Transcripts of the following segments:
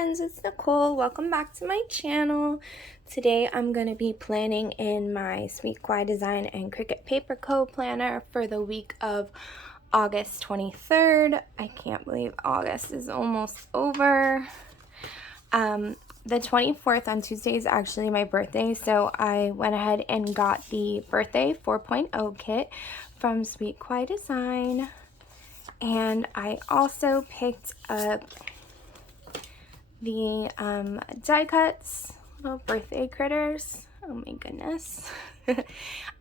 friends, it's Nicole. Welcome back to my channel. Today I'm going to be planning in my Sweet Kawaii Design and Cricut Paper Co. planner for the week of August 23rd. I can't believe August is almost over. The 24th on Tuesday is actually my birthday, so I went ahead and got the birthday 4.0 kit from Sweet Kawaii Design. And I also picked up the die cuts, little birthday critters. Oh my goodness.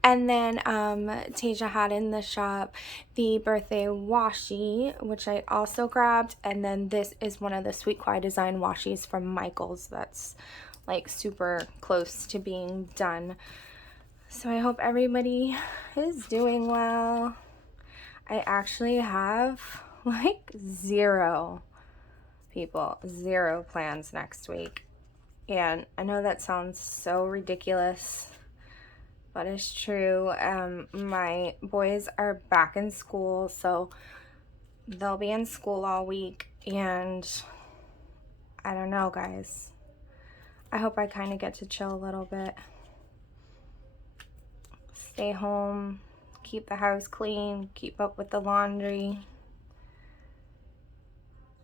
And then Tasia had in the shop the birthday washi, which I also grabbed. And then this is one of the Sweet Kawaii Design washies from Michael's that's like super close to being done. So I hope everybody is doing well. I actually have like zero plans next week, and I know that sounds so ridiculous, but it's true. My boys are back in school, so they'll be in school all week, and I don't know, guys. I hope I kind of get to chill a little bit, stay home, keep the house clean, keep up with the laundry.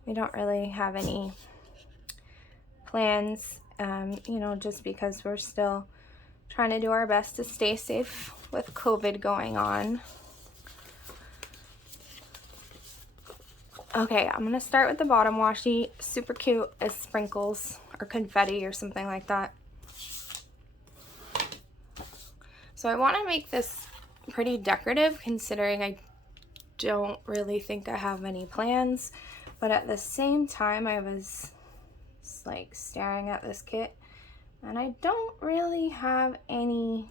We don't really have any plans, you know, just because we're still trying to do our best to stay safe with COVID going on. Okay, I'm gonna start with the bottom washi. Super cute as sprinkles or confetti or something like that. So I want to make this pretty decorative, considering I don't really think I have any plans, but at the same time I was like staring at this kit and I don't really have any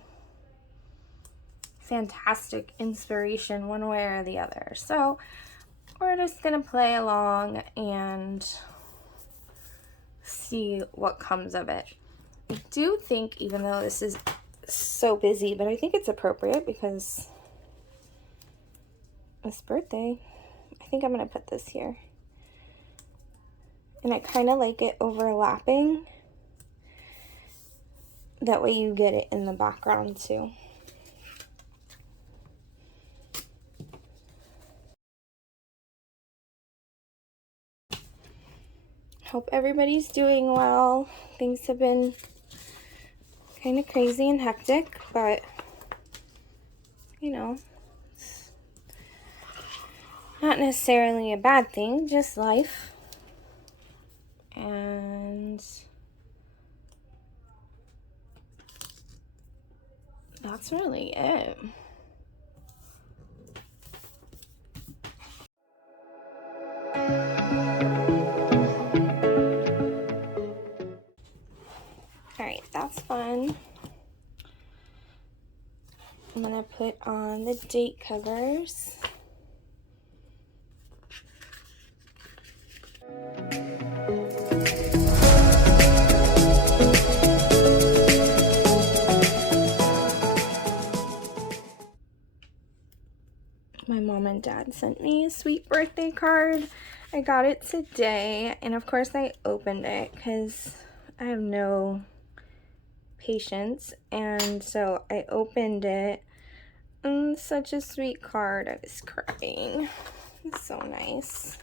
fantastic inspiration one way or the other, so we're just gonna play along and see what comes of it. I do think, even though this is so busy, but I think it's appropriate because it's birthday. I think I'm gonna put this here. And I kind of like it overlapping. That way you get it in the background too. Hope everybody's doing well. Things have been kind of crazy and hectic, but you know, it's not necessarily a bad thing, just life. And that's really it. Alright, that's fun. I'm gonna put on the date covers. My mom and dad sent me a sweet birthday card. I got it today, and of course I opened it because I have no patience, and so I opened it. Such a sweet card. I was crying. It's so nice.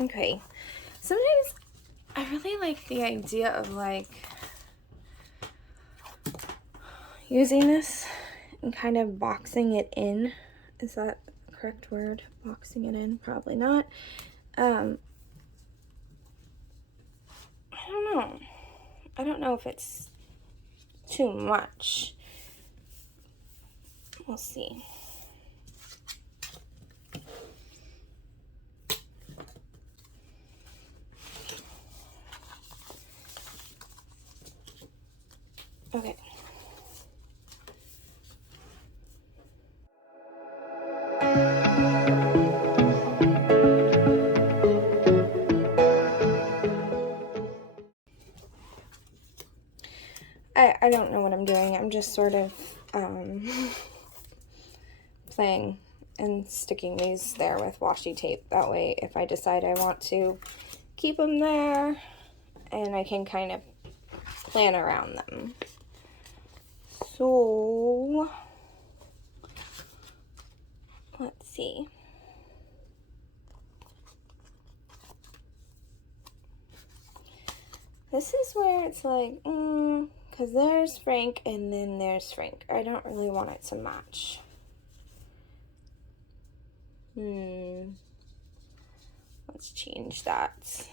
Okay, sometimes I really like the idea of like using this and kind of boxing it in. Is that the correct word? Boxing it in? Probably not. I don't know. I don't know if it's too much. We'll see. Okay. I don't know what I'm doing. I'm just sort of playing and sticking these there with washi tape. That way, if I decide I want to keep them there, and I can kind of plan around them. So, let's see. This is where it's like, because there's Frank and then there's Frank. I don't really want it to match. Let's change that.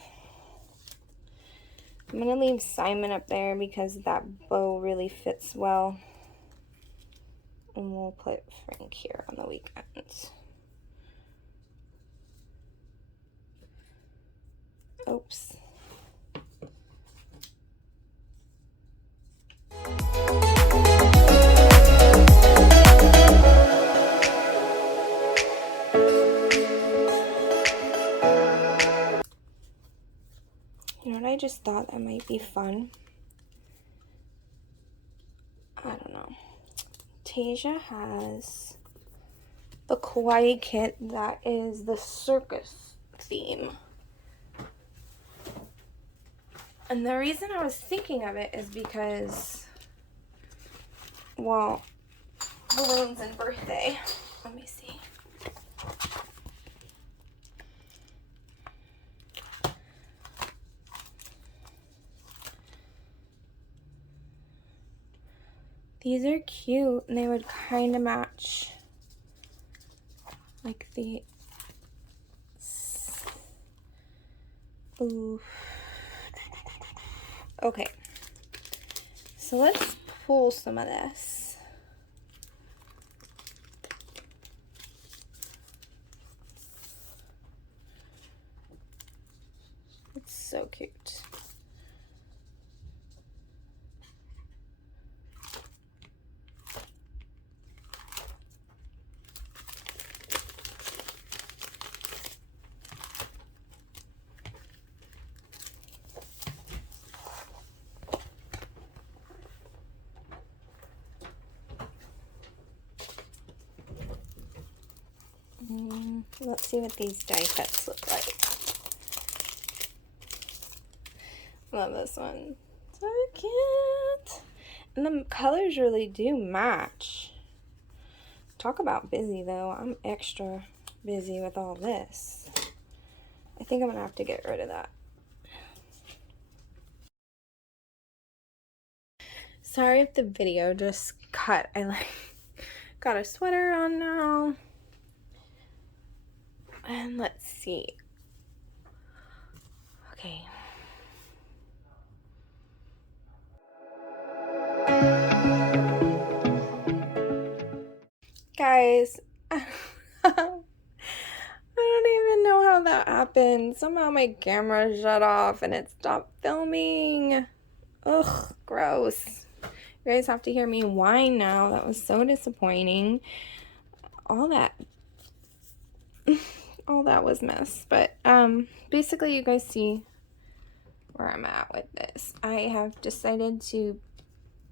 I'm going to leave Simon up there because that bow really fits well. And we'll put Frank here on the weekends. Oops. You know what I just thought that might be fun? I don't know. Tasia has the kawaii kit that is the circus theme. And the reason I was thinking of it is because, well, balloons and birthday. Let me see. These are cute, and they would kind of match like the, ooh. Okay, so let's pull some of this. It's so cute. Let's see what these die cuts look like. Love this one. So cute. And the colors really do match. Talk about busy though. I'm extra busy with all this. I think I'm gonna have to get rid of that. Sorry if the video just cut. I got a sweater on now. And let's see. Okay. Guys, I don't even know how that happened. Somehow my camera shut off and it stopped filming. Ugh, gross. You guys have to hear me whine now. That was so disappointing. All that was mess. But basically you guys see where I'm at with this. I have decided to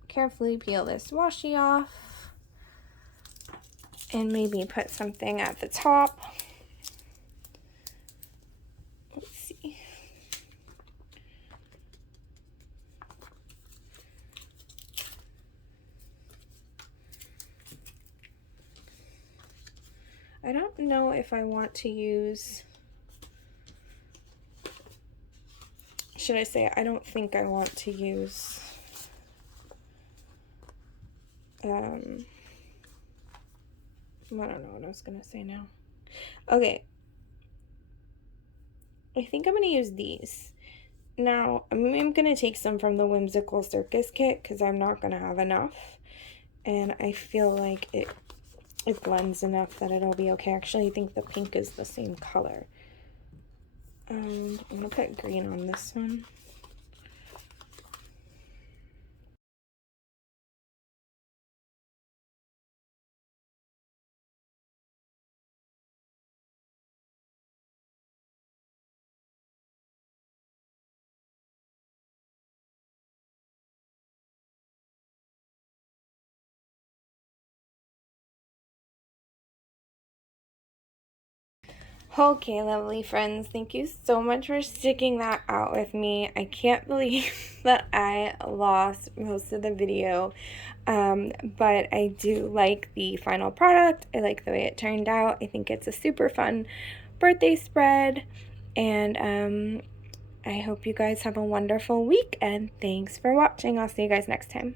carefully peel this washi off and maybe put something at the top. Let's see. I don't know if I want to use, should I say, I don't think I want to use I don't know what I was gonna say now. Okay, I think I'm gonna use these. Now, I'm gonna take some from the Whimsical Circus kit because I'm not gonna have enough. And I feel like it blends enough that it'll be okay. Actually, I think the pink is the same color. I'm gonna put green on this one. Okay, lovely friends, thank you so much for sticking that out with me. I can't believe that I lost most of the video, but I do like the final product. I like the way it turned out. I think it's a super fun birthday spread, and I hope you guys have a wonderful week, and thanks for watching. I'll see you guys next time.